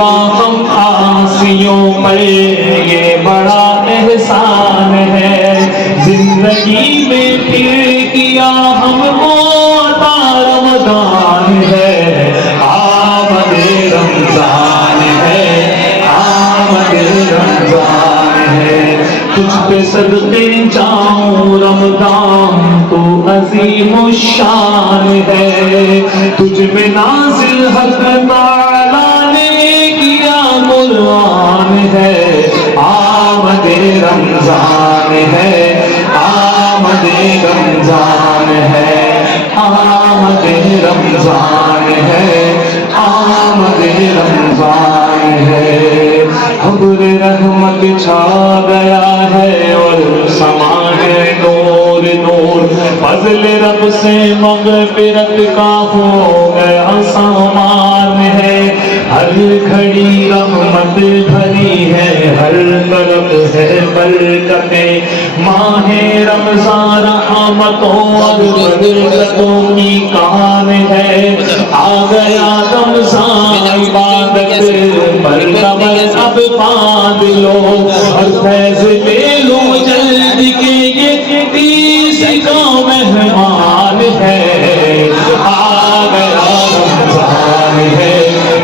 خدا ہم عاصیوں پر یہ بڑا احسان ہے، زندگی میں پھر کیا ہم کو عطا رمضان ہے، آمد رمضان ہے، آمد رمضان ہے، تجھ پہ صدقے جاؤں رمضان تو عظیم الشان ہے، تجھ پہ نازل حق تعالیٰ نے کیا قرآن ہے، آمد رمضان ہے، آمد رمضان ہے، آمد رمضان ہے، آمد رمضان ہے، ابر رحمت چھا گیا ہے اور سما ہے نور نور، فضل رب سے مغفرت کا ہو گیا سامان ہے، ہر گھڑی رحمت بھری ہے، ہر طرف ہے برکتیں، ماہ رمضان رحمتوں اور برکتوں کی کان ہے، آ گیا رمضان عبادت پر کمر اب باندھ لو اور فیض لے لو جلد کے یہ تیس کا مہمان ہے، آ گیا رمضان ہے،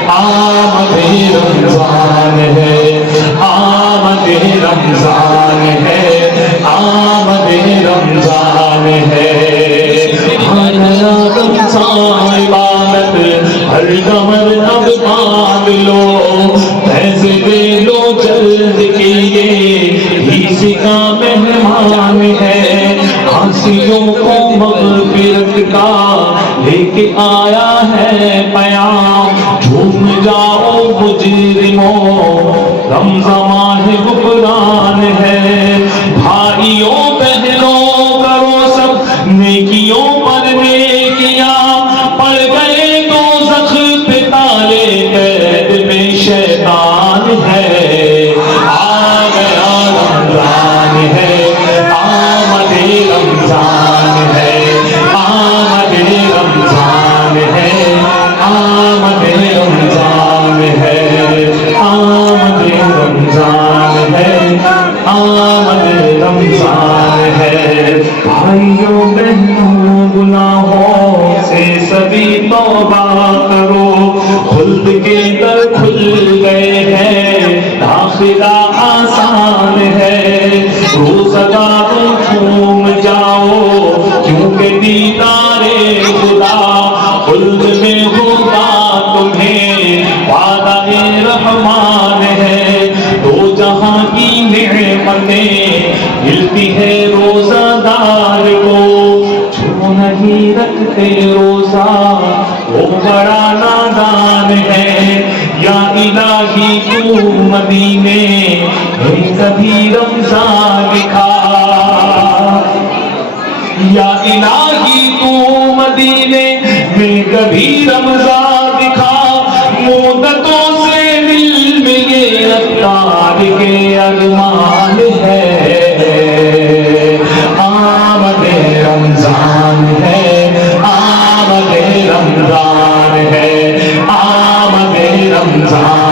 آمد رمضان ہے، آمد رمضان ہے، آمد رمضان ہے، آیا رمضان عبادت ہر کمر اب باندھ لو، فیض دے لو جلد کے یہ اسی کا مہمان ہے، عاصیوں کو مغفرت کا لے کے آیا ہے پیام، جھوم جاؤ مجرموں رمضان ماہ غفران ہے، بھائیوں بہنوں کرو سب نیکیوں پر نیکیاں، پڑ گئے دوزخ پہ تالے قید میں شیطان ہے، آ گیا رمضان ہے، آمد رمضان ہے، آمد رمضان ہے، آمد رمضان ہے، آمد رمضان ہے، آمد رمضان ہے، بھائیوں بہنوں گناہوں سے سبھی توبہ کرو، خلد کے در کھل گئے ہیں، داخلہ آسان ہے، روزگاروں جھوم جاؤ کیونکہ دیدار خدا خلد میں ہوگا تمہیں، وعدہ رحمان ہے، دو جہاں کی نعمتیں ملتی ہے روزہ دار کو، جو نہیں رکھتے روزہ وہ بڑا نادان ہے، یا الہی تو مدینے میں کبھی رمضان لکھا، یا الہی تو مدینے میں کبھی رمضان دکھا، مدتوں سے دل میں یہ افطار کے ارمان ہے، آمد رمضان ہے، آمد رمضان ہے، آمد رمضان